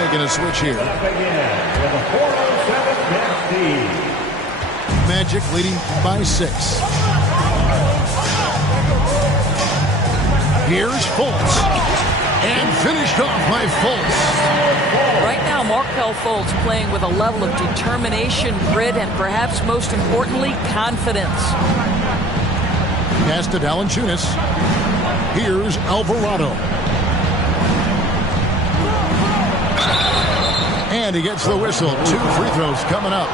making a switch here. Magic leading by 6. Here's Fultz. And finished off by Fultz. Right now, Markelle Fultz playing with a level of determination, grit, and perhaps most importantly, confidence. Pass to Valanciunas. Here's Alvarado. And he gets the whistle. 2 free throws coming up.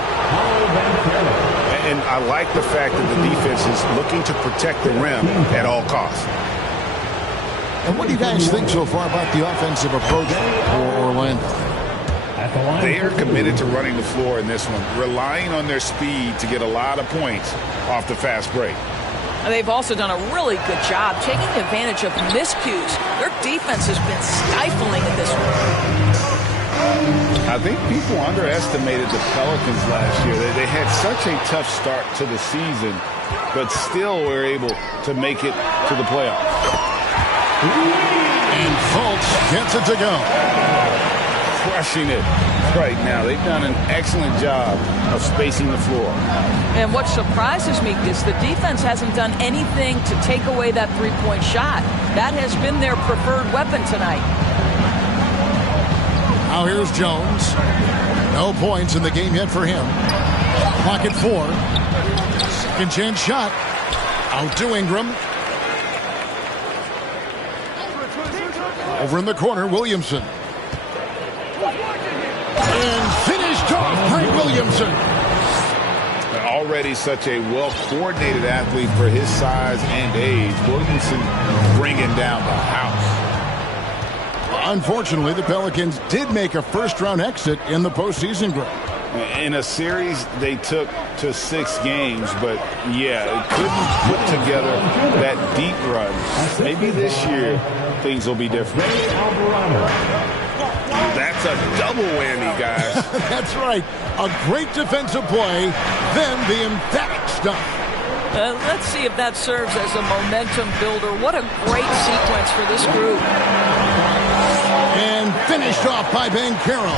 And I like the fact that the defense is looking to protect the rim at all costs. And what do you guys think so far about the offensive approach for Orlando? They are committed to running the floor in this one, relying on their speed to get a lot of points off the fast break. They've also done a really good job taking advantage of miscues. Their defense has been stifling in this one. I think people underestimated the Pelicans last year. They had such a tough start to the season, but still were able to make it to the playoffs. And Fultz gets it to go. Crushing it right now. They've done an excellent job of spacing the floor. And what surprises me is the defense hasn't done anything to take away that three-point shot. That has been their preferred weapon tonight. Now here's Jones. No points in the game yet for him. Clock at 4. Second chance shot. Out to Ingram. Over in the corner, Williamson. And finished off by Williamson. Already such a well-coordinated athlete for his size and age. Williamson bringing down the house. Unfortunately, the Pelicans did make a first-round exit in the postseason group. In a series they took to 6 games, but yeah, it couldn't put together that deep run. Maybe this year things will be different. That's a double whammy, guys. That's right. A great defensive play, then the emphatic stuff. Let's see if that serves as a momentum builder. What a great sequence for this group. And finished off by Banchero.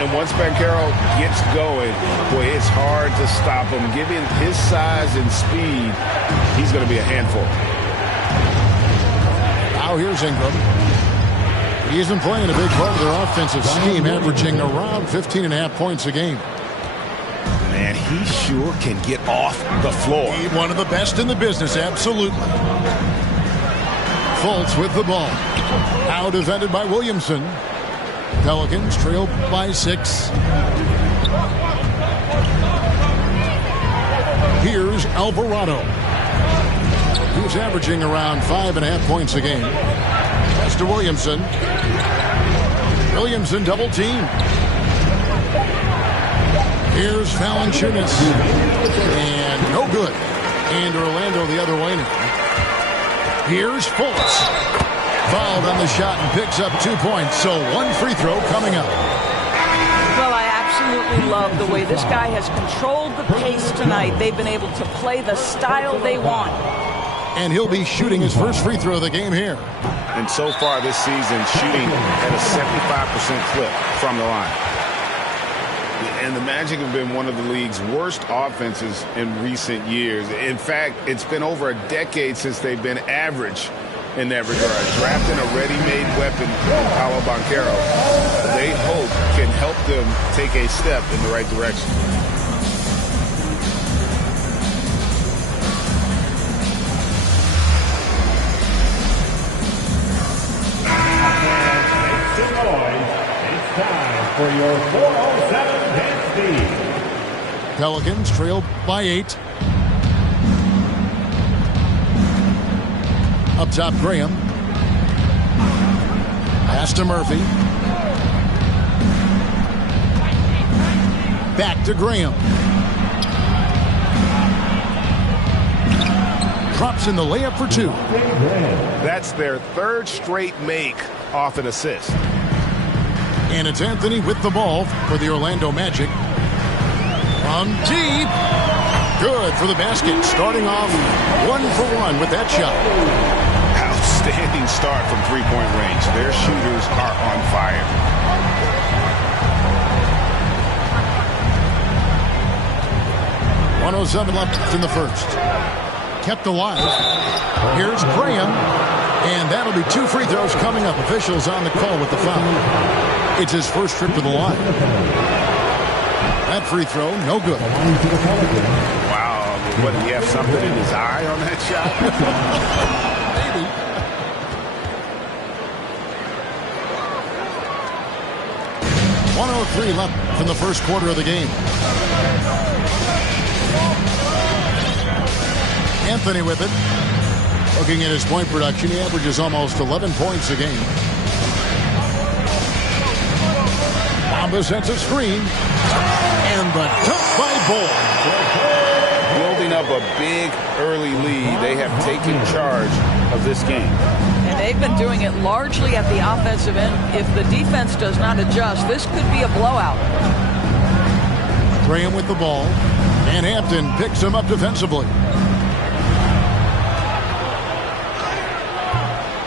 And once Banchero gets going, boy, it's hard to stop him. Given his size and speed, he's going to be a handful. Now here's Ingram. He isn't playing a big part of their offensive scheme, averaging around 15.5 points a game. Man, he sure can get off the floor. He's one of the best in the business, absolutely. Fultz with the ball. Now defended by Williamson. Pelicans trail by 6. Here's Alvarado. He's averaging around 5.5 points a game. Pass to Williamson. Williamson double team. Here's Valanciunas. And no good. And Orlando the other way now. Here's Fultz. Fouled on the shot and picks up 2 points. So 1 free throw coming up. Well, I absolutely love the way this guy has controlled the pace tonight. They've been able to play the style they want. And he'll be shooting his first free throw of the game here. And so far this season, shooting at a 75% clip from the line. And the Magic have been one of the league's worst offenses in recent years. In fact, it's been over a decade since they've been average in that regard. Drafting a ready-made weapon in Paolo Banchero, they hope can help them take a step in the right direction. It's time for your 407 dance speed. Pelicans trail by 8. Up top, Graham. Pass to Murphy. Back to Graham. Drops in the layup for 2. That's their 3rd straight make off an assist. And it's Anthony with the ball for the Orlando Magic. From deep. Good for the basket. Starting off 1 for 1 with that shot. Outstanding start from 3-point range. Their shooters are on fire. 1:07 left in the first. Kept alive. Here's Graham. And that'll be 2 free throws coming up. Officials on the call with the foul. It's his first trip to the line. That free throw, no good. Wow. What, did he have something in his eye on that shot? Maybe. .103 left in the first quarter of the game. Anthony with it. Looking at his point production, he averages almost 11 points a game. Bamba sends a screen. And the dunk by Bull. Building up a big early lead, they have taken charge of this game. And they've been doing it largely at the offensive end. If the defense does not adjust, this could be a blowout. Graham with the ball. And Hampton picks him up defensively.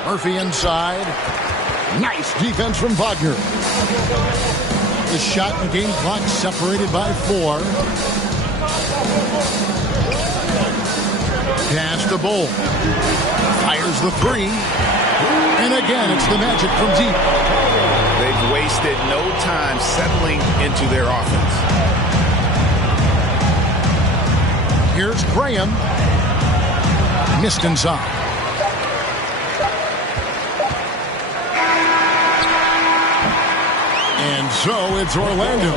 Murphy inside. Nice defense from Wagner. The shot and game clock separated by 4. Pass to Bull. Fires the 3. And again, it's the Magic from deep. They've wasted no time settling into their offense. Here's Graham. Missed inside. And so it's Orlando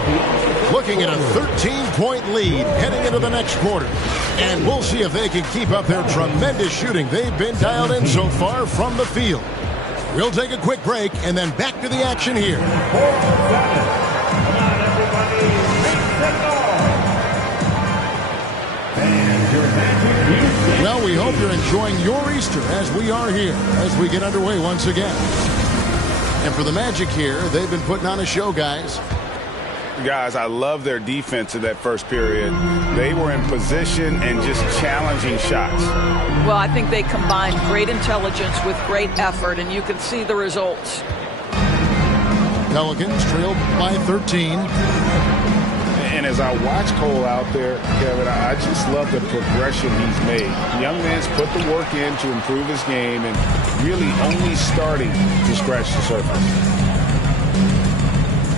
looking at a 13-point lead heading into the next quarter. And we'll see if they can keep up their tremendous shooting they've been dialed in so far from the field. We'll take a quick break and then back to the action here. Well, we hope you're enjoying your Easter as we are here as we get underway once again. And for the Magic here, they've been putting on a show, guys. Guys, I love their defense in that first period. They were in position and just challenging shots. Well, I think they combined great intelligence with great effort, and you can see the results. Pelicans trailed by 13. And as I watch Cole out there, Kevin, I just love the progression he's made. Young man's put the work in to improve his game and really only starting to scratch the surface.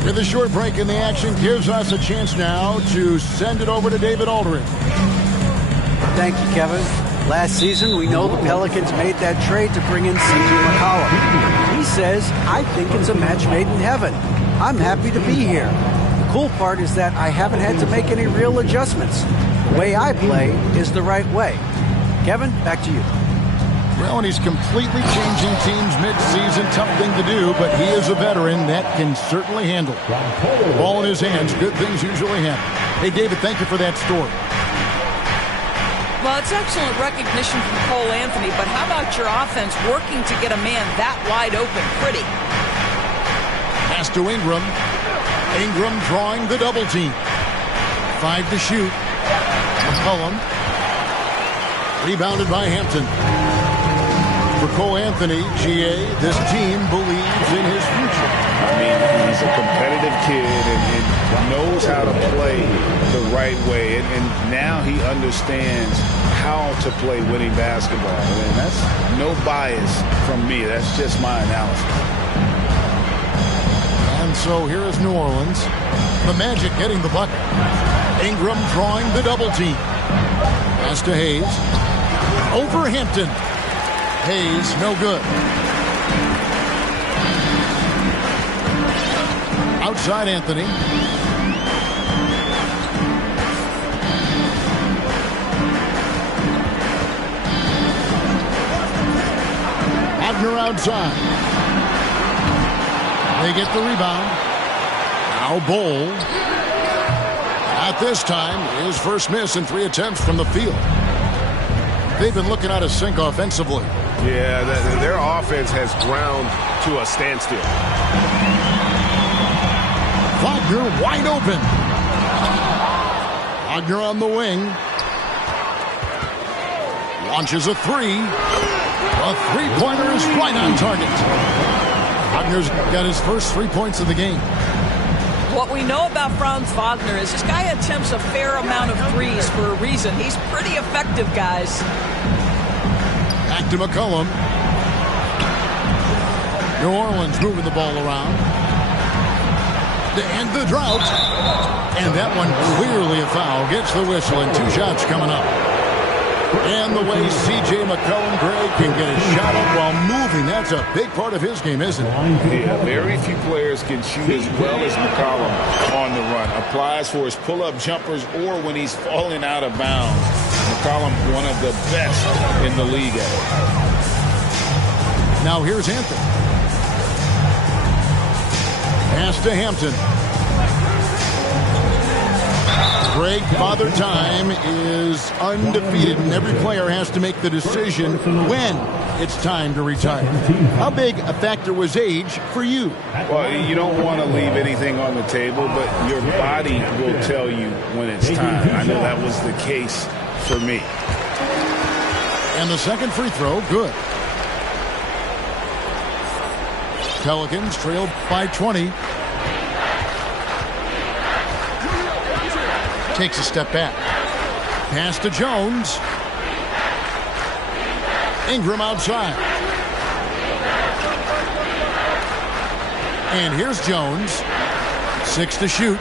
With a short break in the action gives us a chance now to send it over to David Aldridge. Thank you, Kevin. Last season, we know the Pelicans made that trade to bring in C.J. McCollum. He says, I think it's a match made in heaven. I'm happy to be here. The cool part is that I haven't had to make any real adjustments. The way I play is the right way. Kevin, back to you. Well, and he's completely changing teams mid-season. Tough thing to do, but he is a veteran that can certainly handle. Ball in his hands, good things usually happen. Hey, David, thank you for that story. Well, it's excellent recognition from Cole Anthony, but how about your offense working to get a man that wide open? Pretty. Pass to Ingram. Ingram drawing the double team. 5 to shoot. McCollum. Rebounded by Hampton. For Cole Anthony, GA, this team believes in his future. I mean, he's a competitive kid and knows how to play the right way. And now he understands how to play winning basketball. And that's no bias from me. That's just my analysis. And so here is New Orleans. The Magic getting the bucket. Ingram drawing the double team. Pass to Hayes. Over Hampton. Hayes, no good. Outside Anthony. Wagner outside. They get the rebound. Now Bull. At this time, his first miss in 3 attempts from the field. They've been looking out of sync offensively. Yeah, their offense has ground to a standstill. Wagner wide open. Wagner on the wing. Launches a 3. A three-pointer is right on target. Wagner's got his first 3 points of the game. What we know about Franz Wagner is this guy attempts a fair amount of threes for a reason. He's pretty effective, guys. Back to McCollum. New Orleans moving the ball around. To end the drought. And that one clearly a foul. Gets the whistle and 2 shots coming up. And the way C.J. McCollum, Greg, can get a shot up while moving, that's a big part of his game, isn't it? Yeah, very few players can shoot as well as McCollum on the run. Applies for his pull-up jumpers or when he's falling out of bounds. McCollum, one of the best in the league at it. Now here's Anthony. Pass to Hampton. Greg, Father Time is undefeated, and every player has to make the decision when it's time to retire. How big a factor was age for you? Well, you don't want to leave anything on the table, but your body will tell you when it's time. I know that was the case for me. And the second free throw, good. Pelicans trailed by 20. Takes a step back. Pass to Jones. Ingram outside. And here's Jones. 6 to shoot.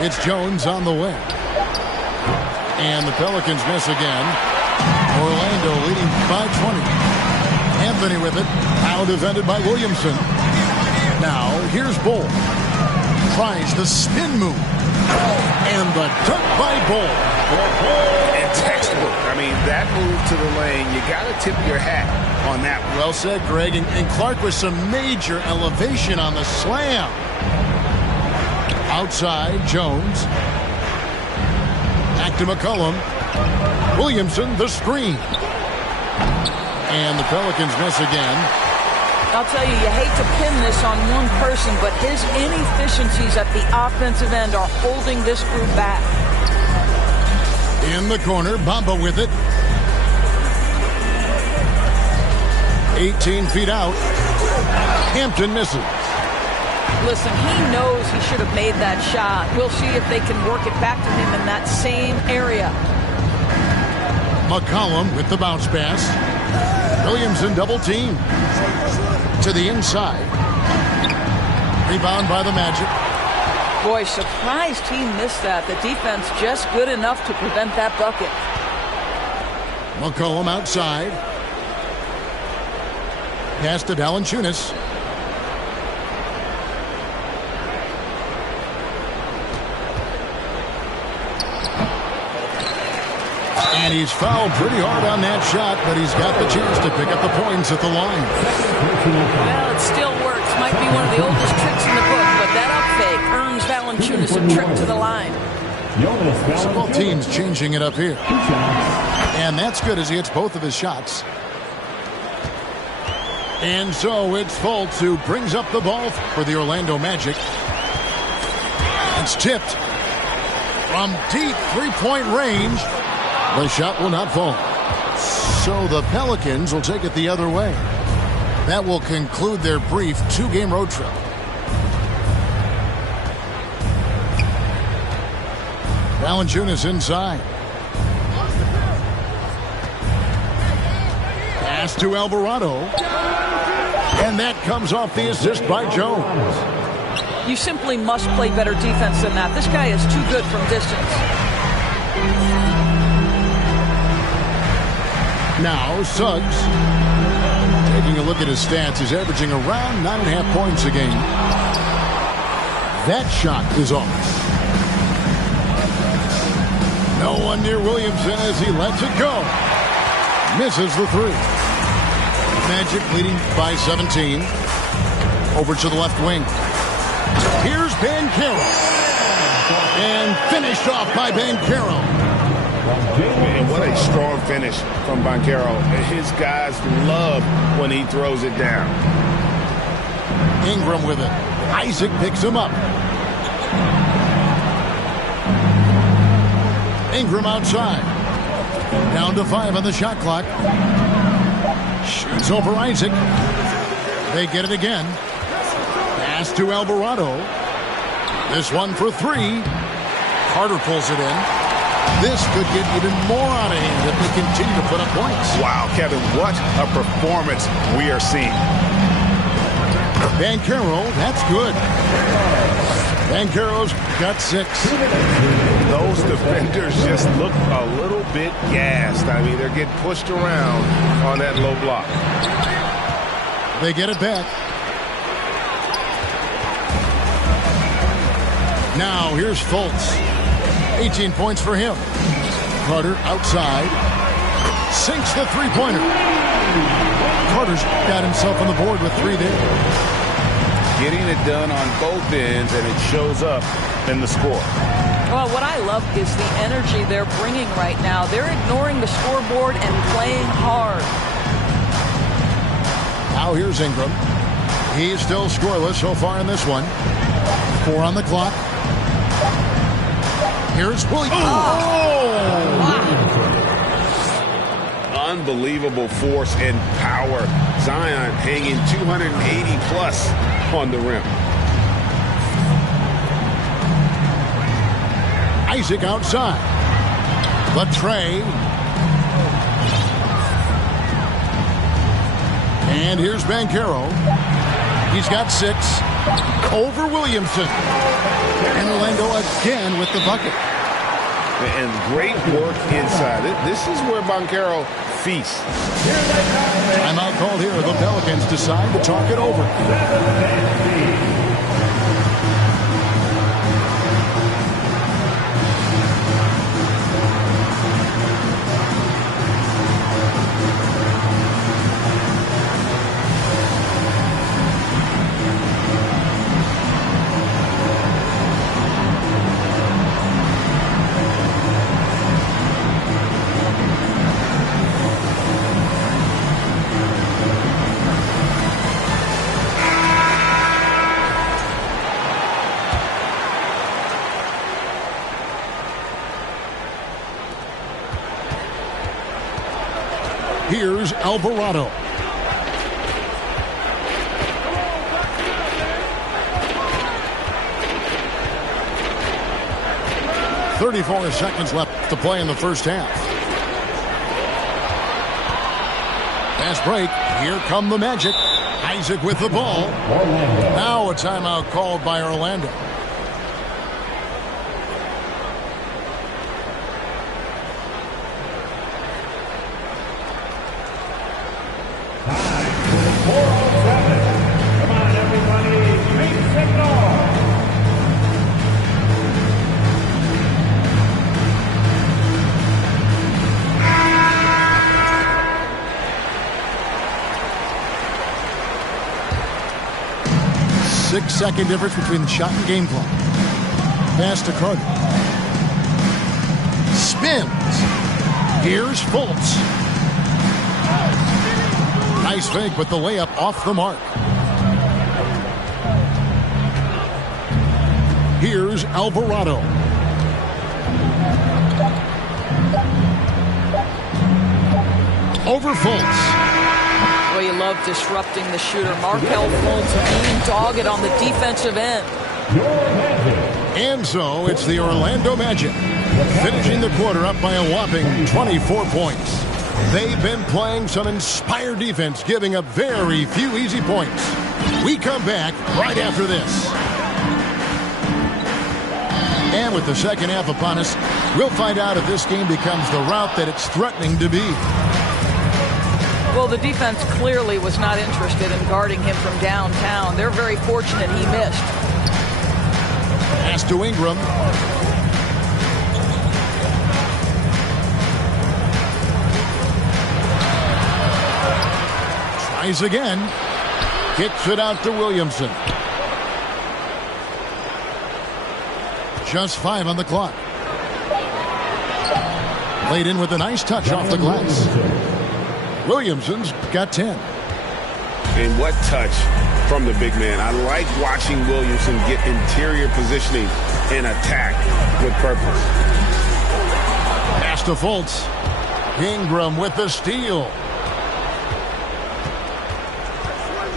It's Jones on the way. And the Pelicans miss again. Orlando leading by 20. Anthony with it. Now defended by Williamson. Now here's Bull. Tries the spin move. And the dunk by Bull. And textbook. I mean, that move to the lane, you got to tip your hat on that one. Well said, Greg. And Clark with some major elevation on the slam. Outside, Jones. Back to McCollum. Williamson, the screen. And the Pelicans miss again. I'll tell you, you hate to pin this on one person, but his inefficiencies at the offensive end are holding this group back. In the corner, Bamba with it. 18 feet out. Hampton misses. Listen, he knows he should have made that shot. We'll see if they can work it back to him in that same area. McCollum with the bounce pass. Williamson double team. To the inside. Rebound by the Magic. Boy, surprised he missed that. The defense just good enough to prevent that bucket. McCollum outside. Pass to Valanciunas. And he's fouled pretty hard on that shot, but he's got the chance to pick up the points at the line. Well, it still works. Might be one of the oldest tricks in the book, but that up fake earns Valanciunas a trip to the line. So both teams changing it up here. And that's good as he hits both of his shots. And so it's Fultz who brings up the ball for the Orlando Magic. It's tipped from deep three-point range. The shot will not fall. So the Pelicans will take it the other way. That will conclude their brief 2-game road trip. Valanciunas inside. Pass to Alvarado. And that comes off the assist by Jones. You simply must play better defense than that. This guy is too good from distance. Now, Suggs, taking a look at his stats, he's averaging around 9.5 points a game. That shot is off. No one near Williamson as he lets it go. Misses the three. Magic leading by 17. Over to the left wing. Here's Banchero. And finished off by Banchero. And what a strong finish from Banchero. His guys love when he throws it down. Ingram with it. Isaac picks him up. Ingram outside. Down to 5 on the shot clock. Shoots over Isaac. They get it again. Pass to Alvarado. This one for three. Carter pulls it in. This could get even more out of hand if they continue to put up points. Wow, Kevin, what a performance we are seeing. Banchero, that's good. Banchero's got 6. Those defenders just look a little bit gassed. I mean, they're getting pushed around on that low block. They get it back. Now here's Fultz. 18 points for him. Carter outside. Sinks the three-pointer. Carter's got himself on the board with 3 there. Getting it done on both ends, and it shows up in the score. Well, what I love is the energy they're bringing right now. They're ignoring the scoreboard and playing hard. Now here's Ingram. He's still scoreless so far in this one. 4 on the clock. Here's Williams. Oh! Wow. Unbelievable force and power. Zion hanging 280 plus on the rim. Isaac outside. Latre. And here's Banchero. He's got 6. Over Williamson. And Orlando again with the bucket. And great work inside. This is where Banchero feasts. Timeout called here. The Pelicans decide to talk it over. Here's Alvarado. .34 seconds left to play in the first half. Fast break. Here come the Magic. Isaac with the ball. Now a timeout called by Orlando. Six-second difference between the shot and game clock. Pass to Carter. Spins. Here's Fultz. Nice fake, but the layup off the mark. Here's Alvarado. Over Fultz. Well, you love disrupting the shooter. Markelle Fultz being dogged on the defensive end. And so it's the Orlando Magic finishing the quarter up by a whopping 24 points. They've been playing some inspired defense, giving up very few easy points. We come back right after this. And with the second half upon us, we'll find out if this game becomes the route that it's threatening to be. Well, the defense clearly was not interested in guarding him from downtown. They're very fortunate he missed. Pass to Ingram. Tries again. Kicks it out to Williamson. Just 5 on the clock. Laid in with a nice touch off the glass. Williamson's got 10. And what touch from the big man. I like watching Williamson get interior positioning and attack with purpose. Pass to Fultz. Ingram with the steal.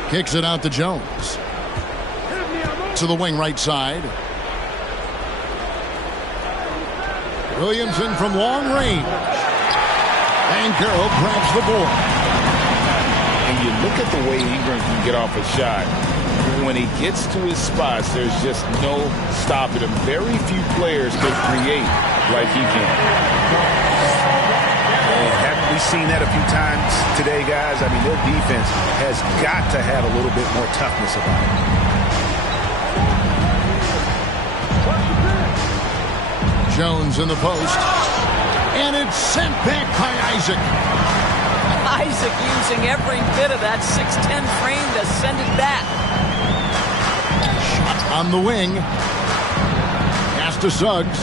Kicks it out to Jones. to the wing right side. Williamson from long range. And Carroll grabs the board. And you look at the way Ingram can get off a shot. When he gets to his spots, there's just no stopping him. Very few players can create like he can. And haven't we seen that a few times today, guys? I mean, their defense has got to have a little bit more toughness about it. Jones in the post. And it's sent back by Isaac. Isaac using every bit of that 6'10 frame to send it back. Shot on the wing. Pass to Suggs.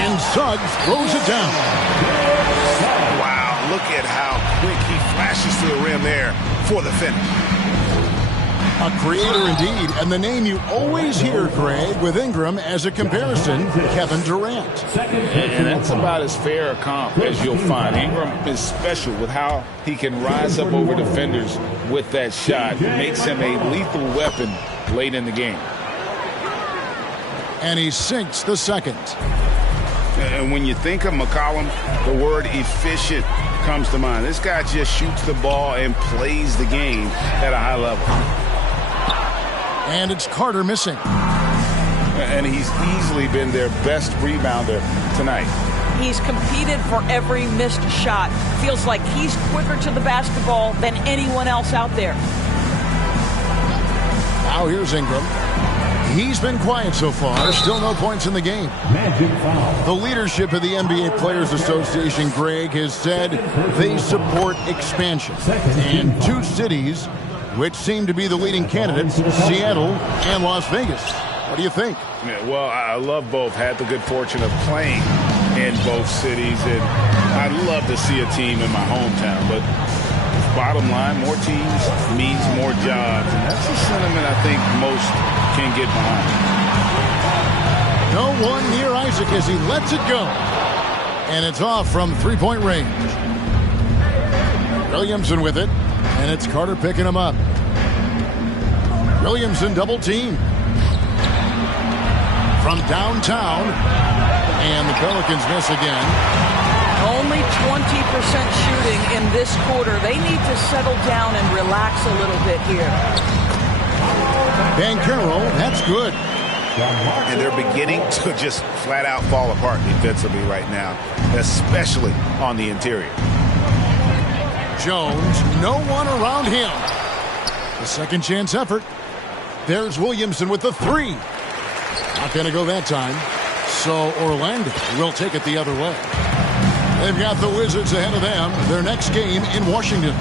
And Suggs throws it down. Wow, look at how quick he flashes to the rim there for the finish. A creator indeed, and the name you always hear, Greg, with Ingram as a comparison, Kevin Durant. And that's about as fair a comp as you'll find. Ingram is special with how he can rise up over defenders with that shot. It makes him a lethal weapon late in the game. And he sinks the second. And when you think of McCollum, the word efficient comes to mind. This guy just shoots the ball and plays the game at a high level. And it's Carter missing. And he's easily been their best rebounder tonight. He's competed for every missed shot. Feels like he's quicker to the basketball than anyone else out there. Now here's Ingram. He's been quiet so far. Still no points in the game. The leadership of the NBA Players Association, Greg, has said they support expansion. And two cities which seem to be the leading candidates, Seattle and Las Vegas. What do you think? Yeah, well, I love both. Had the good fortune of playing in both cities, and I'd love to see a team in my hometown. But bottom line, more teams means more jobs, and that's a sentiment I think most can get behind. No one near Isaac as he lets it go. And it's off from three-point range. Williamson with it. And it's Carter picking him up. Williamson double team. From downtown. And the Pelicans miss again. Only 20% shooting in this quarter. They need to settle down and relax a little bit here. Carroll, that's good. And they're beginning to just flat out fall apart defensively right now, especially on the interior. Jones, no one around him. The second chance effort. There's Williamson with the three. Not going to go that time. So Orlando will take it the other way. They've got the Wizards ahead of them. Their next game in Washington.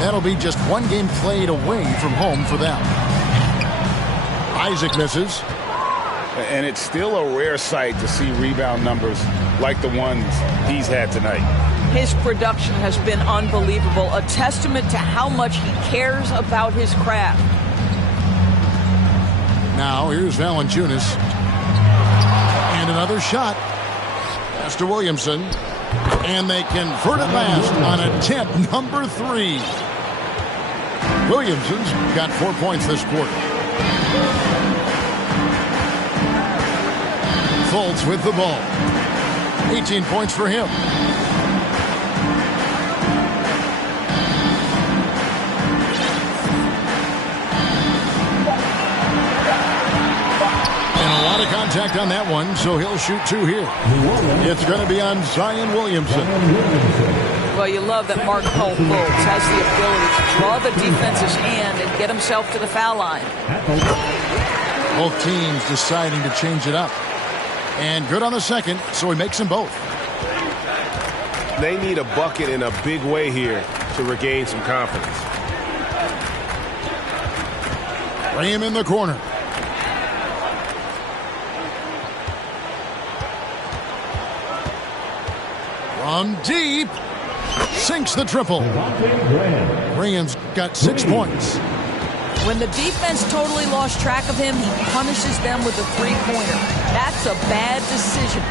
That'll be just one game played away from home for them. Isaac misses. And it's still a rare sight to see rebound numbers like the ones he's had tonight. His production has been unbelievable, a testament to how much he cares about his craft. Now here's Valanciunas. And another shot. Pass to Williamson. And they convert it last on attempt number 3. Williamson's got 4 points this quarter. Fultz with the ball. 18 points for him. Contact on that one, so he'll shoot 2 here. It's going to be on Zion Williamson. Well, you love that Mark Fultz has the ability to draw the defense's hand and get himself to the foul line. Both teams deciding to change it up. And good on the second, so he makes them both. They need a bucket in a big way here to regain some confidence. Graham in the corner. From deep, sinks the triple. Graham's got 6 points. When the defense totally lost track of him, he punishes them with a three-pointer. That's a bad decision.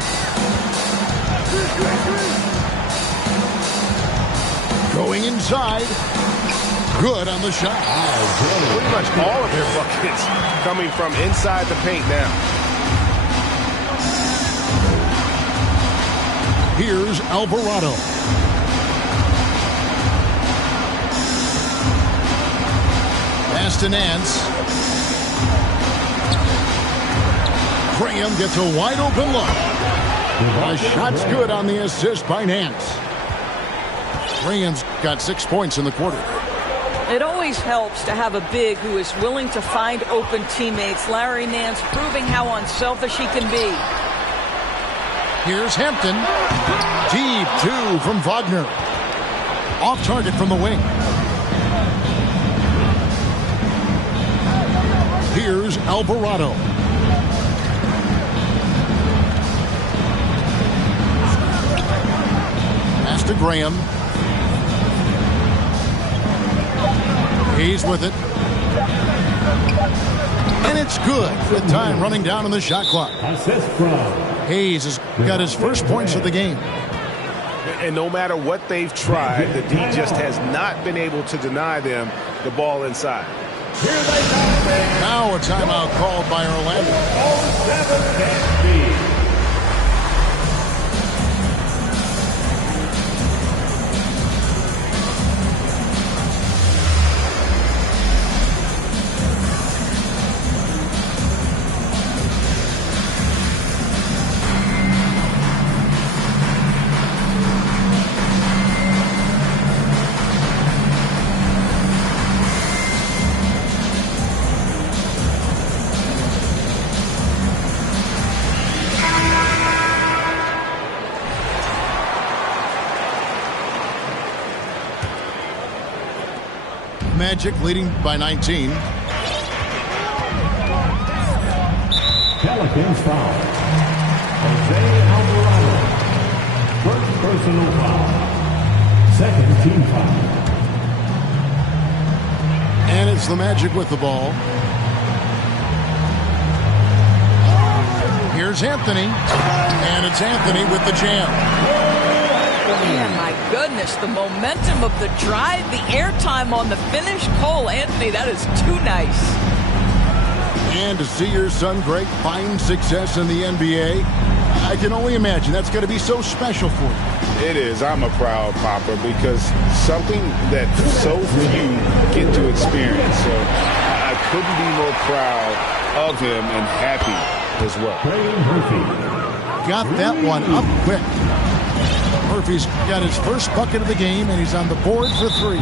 Going inside. Good on the shot. Pretty much all of their buckets coming from inside the paint now. Here's Alvarado. Pass to Nance. Graham gets a wide open look. The shot's good on the assist by Nance. Graham's got 6 points in the quarter. It always helps to have a big who is willing to find open teammates. Larry Nance proving how unselfish he can be. Here's Hampton. Deep two from Wagner. Off target from the wing. Here's Alvarado. Pass to Graham. He's with it. And it's good with time running down on the shot clock. Assist from Hayes has got his first points of the game. And no matter what they've tried, the D just has not been able to deny them the ball inside. Here they come. Now a timeout called by Orlando. 07 Nancy. Magic leading by 19. Pelicans foul. Jose Alvarado. First personal foul. Second team foul. And it's the Magic with the ball. Here's Anthony. And it's Anthony with the jam. Man, my goodness, the momentum of the drive, the airtime on the finish. Cole Anthony, that is too nice. And to see your son Greg find success in the NBA, I can only imagine that's going to be so special for you. It is. I'm a proud papa because something that so few get to experience. So I couldn't be more proud of him and happy as well. Got that one up quick. Murphy's got his first bucket of the game, and he's on the board for three.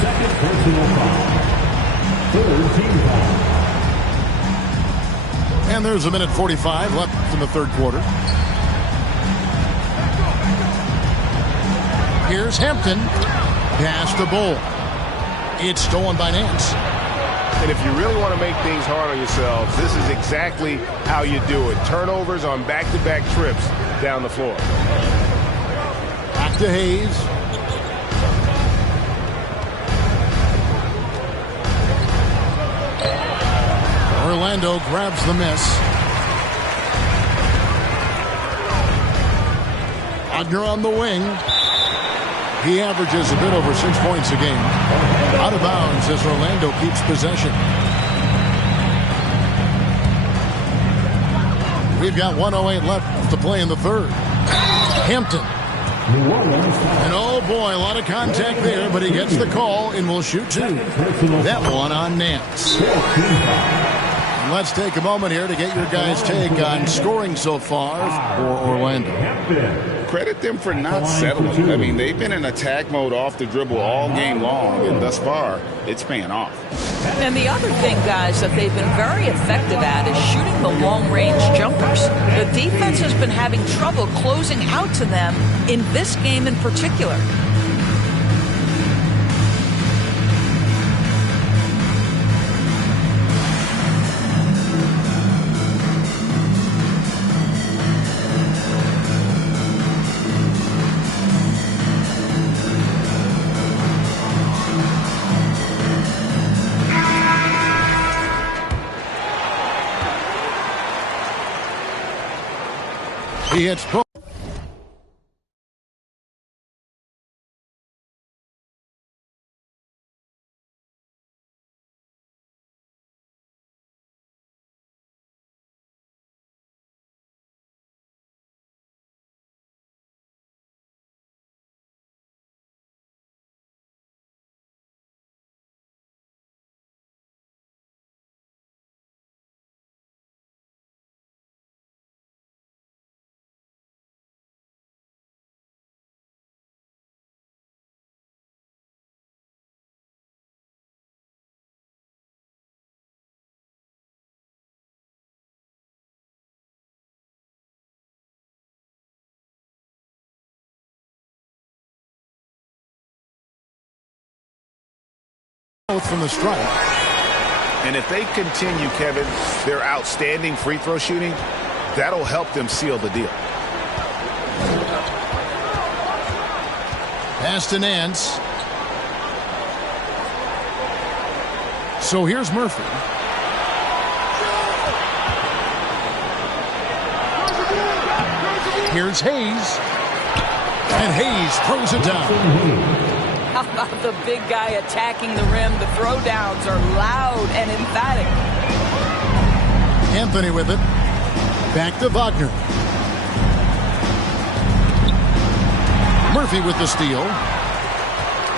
Second personal foul. Third team foul. And there's a minute 45 left in the third quarter. Here's Hampton. Pass to Bull. It's stolen by Nance. And if you really want to make things hard on yourselves, this is exactly how you do it. Turnovers on back-to-back trips down the floor. Back to Hayes. Orlando grabs the miss. Wagner on the wing. He averages a bit over 6 points a game. Out of bounds as Orlando keeps possession. We've got 1:08 left to play in the third. Hampton. And oh boy, a lot of contact there, but he gets the call and will shoot two. That one on Nance. And let's take a moment here to get your guys' take on scoring so far for Orlando. Credit them for not settling. I mean, they've been in attack mode off the dribble all game long, and thus far, it's paying off. And the other thing, guys, that they've been very effective at is shooting the long-range jumpers. The defense has been having trouble closing out to them in this game in particular. He hits both from the stripe. And if they continue, Kevin, their outstanding free throw shooting, that'll help them seal the deal. Pass to Nance. So here's Murphy. Here's Hayes. And Hayes throws it down. How about the big guy attacking the rim? The throwdowns are loud and emphatic. Anthony with it. Back to Wagner. Murphy with the steal.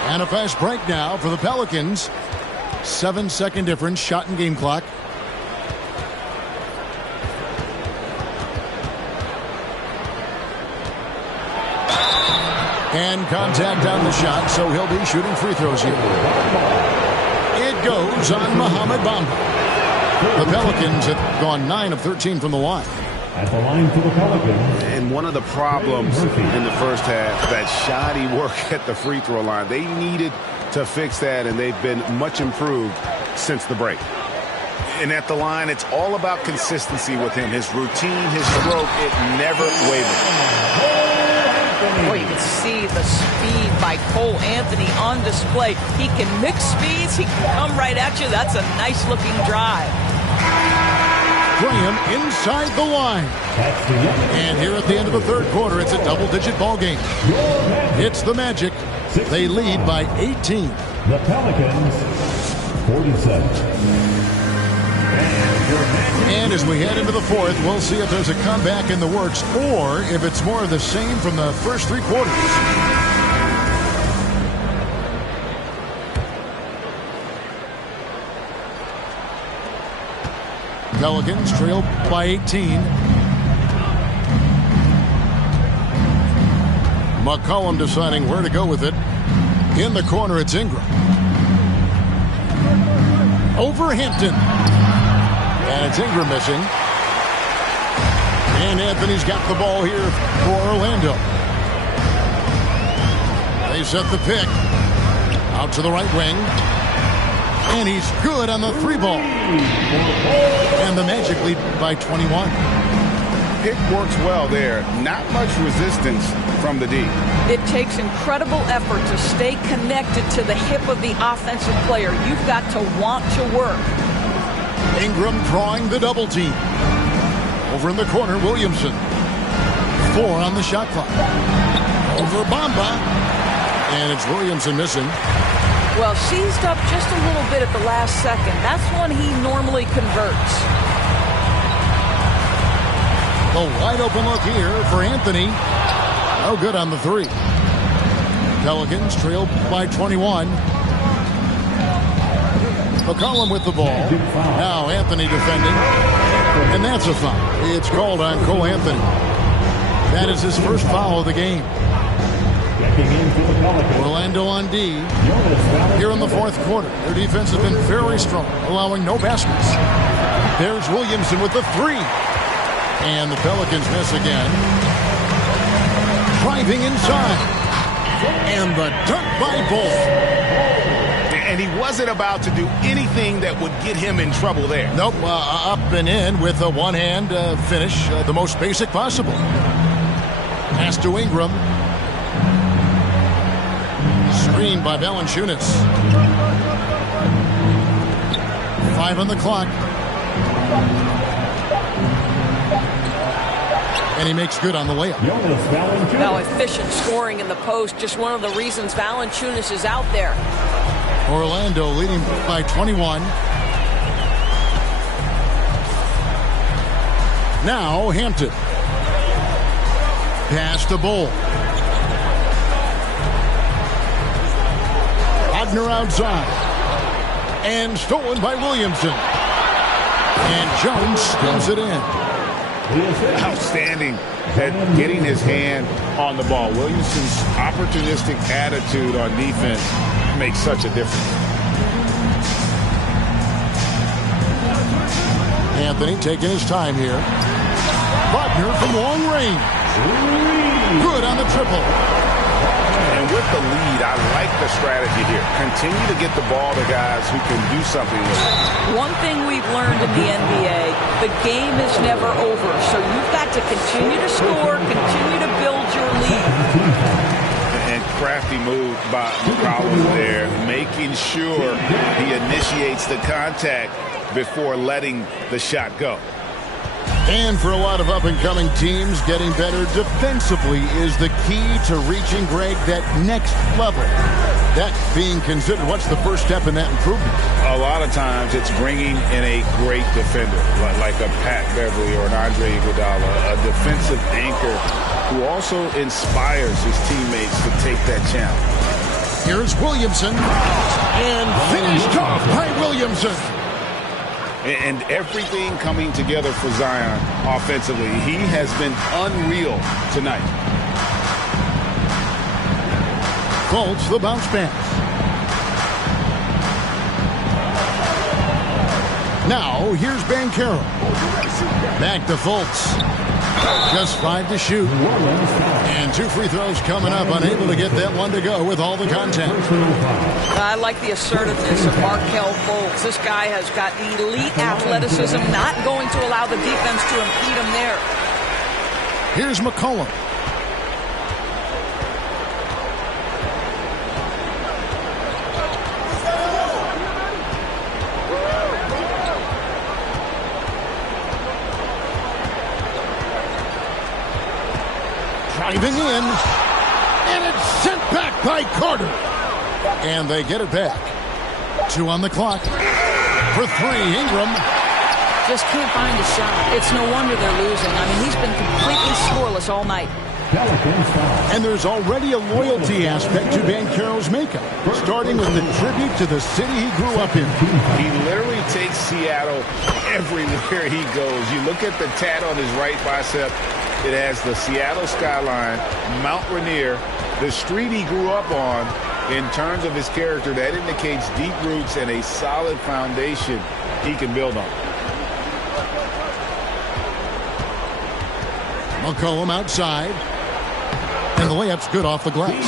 And a fast break now for the Pelicans. 7-second difference, shot and game clock. And contact on the shot, so he'll be shooting free throws here. It goes on Mohamed Bamba. The Pelicans have gone 9 of 13 from the line. At the line for the Pelicans. And one of the problems in the first half, that shoddy work at the free throw line. They needed to fix that, and they've been much improved since the break. And at the line, it's all about consistency with him. His routine, his stroke, it never wavers. Boy, you can see the speed by Cole Anthony on display. He can mix speeds. He can come right at you. That's a nice-looking drive. Graham inside the line. And here at the end of the third quarter, it's a double-digit ball game. It's the Magic. They lead by 18. The Pelicans, 47. And as we head into the fourth, we'll see if there's a comeback in the works or if it's more of the same from the first three quarters. Pelicans trail by 18. McCollum deciding where to go with it. In the corner, it's Ingram. Over Hampton. And it's Ingram missing. And Anthony's got the ball here for Orlando. They set the pick. Out to the right wing. And he's good on the three ball. And the Magic lead by 21. Pick works well there. Not much resistance from the D. It takes incredible effort to stay connected to the hip of the offensive player. You've got to want to work. Ingram drawing the double team. Over in the corner, Williamson. 4 on the shot clock. Over Bamba. And it's Williamson missing. Well, seized up just a little bit at the last second. That's when he normally converts. The wide open look here for Anthony. No good on the three. Pelicans trail by 21. McCollum with the ball. Now Anthony defending. And that's a foul. It's called on Cole Anthony. That is his first foul of the game. Orlando on D. Here in the fourth quarter. Their defense has been very strong, allowing no baskets. There's Williamson with the three. And the Pelicans miss again. Driving inside. And the dunk by Bull. And he wasn't about to do anything that would get him in trouble there. Nope, up and in with a one-hand finish, the most basic possible. Pass to Ingram. Screen by Valanciunas. 5 on the clock. And he makes good on the layup. Now efficient scoring in the post, just one of the reasons Valanciunas is out there. Orlando leading by 21. Now Hampton. Pass to Bull. Wagner outside. And stolen by Williamson. And Jones steals it in. Outstanding at getting his hand on the ball. Williamson's opportunistic attitude on defense makes such a difference. Anthony taking his time here. Wagner from long range. Good on the triple. And with the lead, I like the strategy here. Continue to get the ball to guys who can do something with it. One thing we've learned in the NBA, the game is never over. So you've got to continue to score, continue to build your lead. And crafty move by McCollum there, making sure he initiates the contact before letting the shot go. And for a lot of up-and-coming teams, getting better defensively is the key to reaching, Greg, that next level. That being considered, what's the first step in that improvement? A lot of times it's bringing in a great defender, like a Pat Beverly or an Andre Iguodala, a defensive anchor who also inspires his teammates to take that challenge. Here's Williamson, and finished off by Williamson. And everything coming together for Zion offensively. He has been unreal tonight. Fultz, the bounce pass. Now, here's Banchero. Back to Fultz. Just 5 to shoot. And 2 free throws coming up. Unable to get that one to go with all the contact. I like the assertiveness of Markelle Fultz. This guy has got elite athleticism, not going to allow the defense to impede him there. Here's McCollum. Driving in, and it's sent back by Carter. And they get it back. 2 on the clock. For 3, Ingram. Just can't find a shot. It's no wonder they're losing. I mean, he's been completely scoreless all night. And there's already a loyalty aspect to Banchero's makeup, starting with the tribute to the city he grew up in. He literally takes Seattle everywhere he goes. You look at the tat on his right bicep. It has the Seattle skyline, Mount Rainier, the street he grew up on. In terms of his character, that indicates deep roots and a solid foundation he can build on. McCollum outside. And the layup's good off the glass.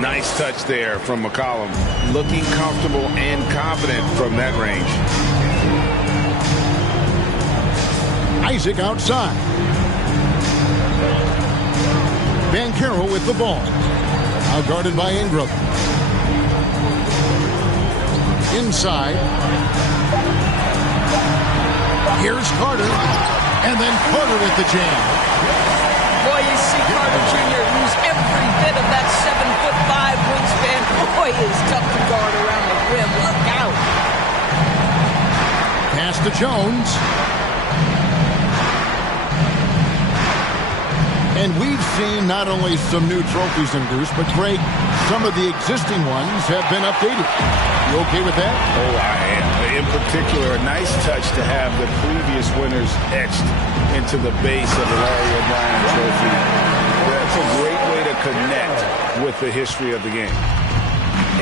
Nice touch there from McCollum. Looking comfortable and confident from that range. Isaac outside. Banchero with the ball. Now guarded by Ingram. Inside. Here's Carter. And then Carter with the jam. Boy, you see Carter Jr. use every bit of that 7'5" wingspan. Boy, is tough to guard around the rim. Look out. Pass to Jones. And we've seen not only some new trophies in Bruce, but Greg, some of the existing ones have been updated. You okay with that? Oh, I am. In particular, a nice touch to have the previous winners etched into the base of the Larry O'Brien trophy. That's a great way to connect with the history of the game.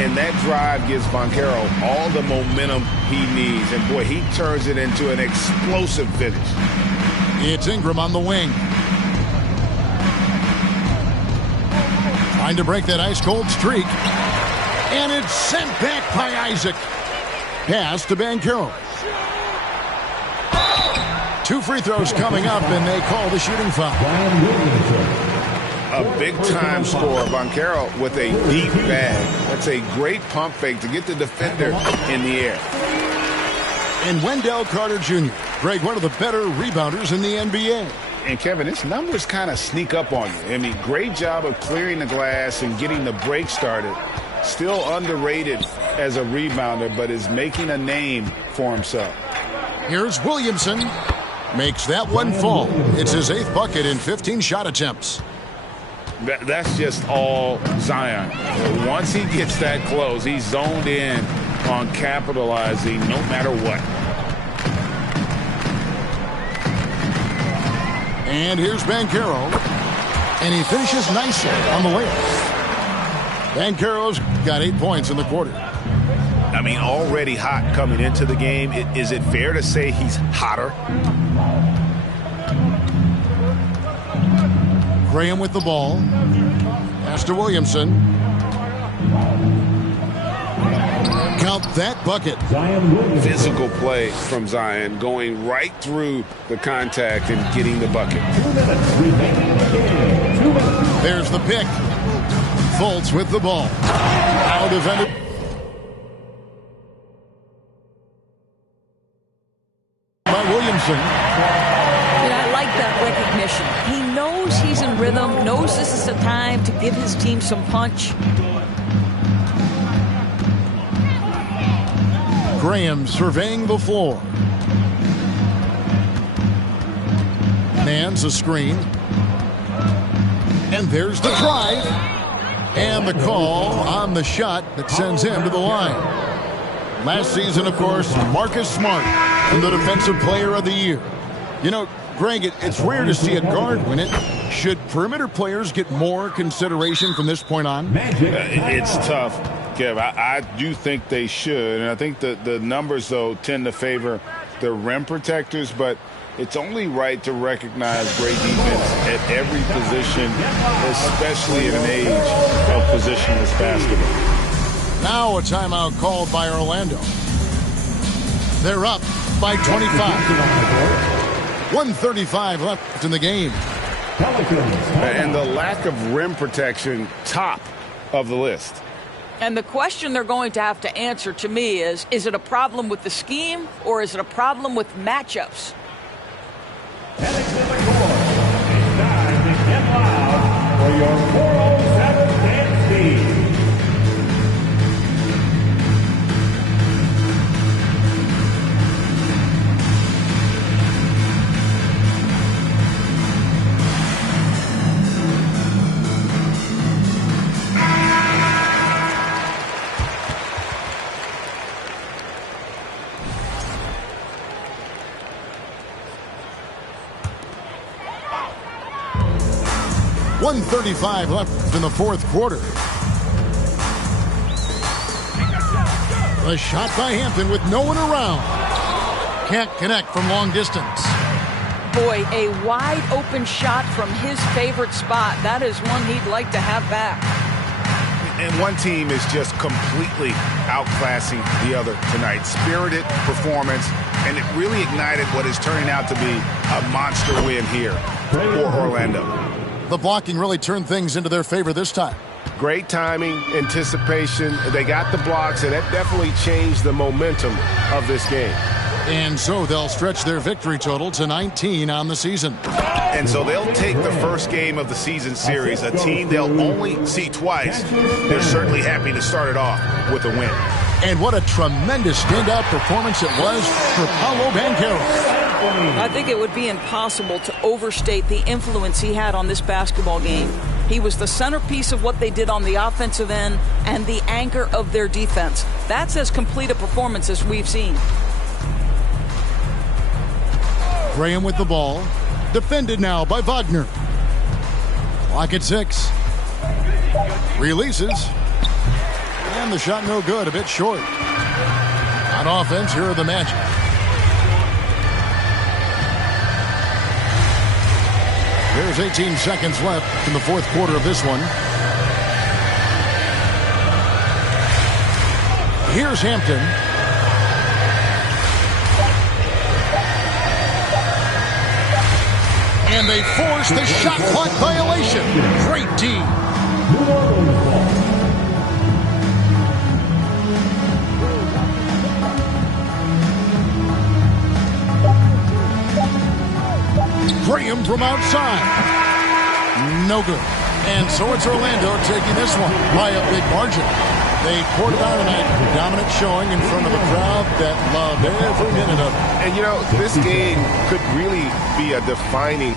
And that drive gives Banchero all the momentum he needs. And, boy, he turns it into an explosive finish. It's Ingram on the wing. Trying to break that ice-cold streak. And it's sent back by Isaac. Pass to Banchero. 2 free throws coming up, and they call the shooting foul. A big-time score. Banchero with a deep bag. That's a great pump fake to get the defender in the air. And Wendell Carter Jr., Greg, one of the better rebounders in the NBA. And, Kevin, his numbers kind of sneak up on you. I mean, great job of clearing the glass and getting the break started. Still underrated as a rebounder, but is making a name for himself. Here's Williamson. Makes that one fall. It's his 8th bucket in 15 shot attempts. That's just all Zion. Once he gets that close, he's zoned in on capitalizing no matter what. And here's Banchero. And he finishes nicely on the layup. Banchero's got 8 points in the quarter. I mean, already hot coming into the game. Is it fair to say he's hotter? Graham with the ball. Pass to Williamson. about that bucket. Physical play from Zion, going right through the contact and getting the bucket. 2 minutes remaining in the game. 2 minutes. There's the pick. Fultz with the ball. Out defended. By Williamson. I like that recognition. He knows he's in rhythm, knows this is the time to give his team some punch. Graham surveying the floor. Man's a screen. And there's the drive. And the call on the shot that sends him to the line. Last season, of course, Marcus Smart, and the Defensive Player of the Year. You know, Greg, it's rare to see a guard win it. Should perimeter players get more consideration from this point on? It's tough, Kev. I do think they should. And I think the numbers, though, tend to favor the rim protectors. But it's only right to recognize great defense at every position, especially in an age of positionless basketball. Now a timeout called by Orlando. They're up by 25. 1:35 left in the game. And the lack of rim protection, top of the list. And the question they're going to have to answer to me is it a problem with the scheme or is it a problem with matchups? Heading to the court. It's time to get loud for your 407 dance team. .135 left in the fourth quarter. The shot by Hampton with no one around. Can't connect from long distance. Boy, a wide open shot from his favorite spot. That is one he'd like to have back. And one team is just completely outclassing the other tonight. Spirited performance, and it really ignited what is turning out to be a monster win here for Orlando. The blocking really turned things into their favor this time. Great timing, anticipation. They got the blocks, and that definitely changed the momentum of this game. And so they'll stretch their victory total to 19 on the season. And so they'll take the first game of the season series, a team they'll only see twice. They're certainly happy to start it off with a win. And what a tremendous standout performance it was for Paolo Banchero. I think it would be impossible to overstate the influence he had on this basketball game. He was the centerpiece of what they did on the offensive end and the anchor of their defense. That's as complete a performance as we've seen. Graham with the ball. Defended now by Wagner. Clock at 6. Releases. And the shot no good, a bit short. On offense, here are the Magic. There's 18 seconds left in the fourth quarter of this one. Here's Hampton. And they force the shot clock violation. Great D. Graham from outside. No good. And so it's Orlando taking this one by a big margin. They poured it out tonight. Dominant showing in front of a crowd that loved every minute of it. And, you know, this game could really be a defining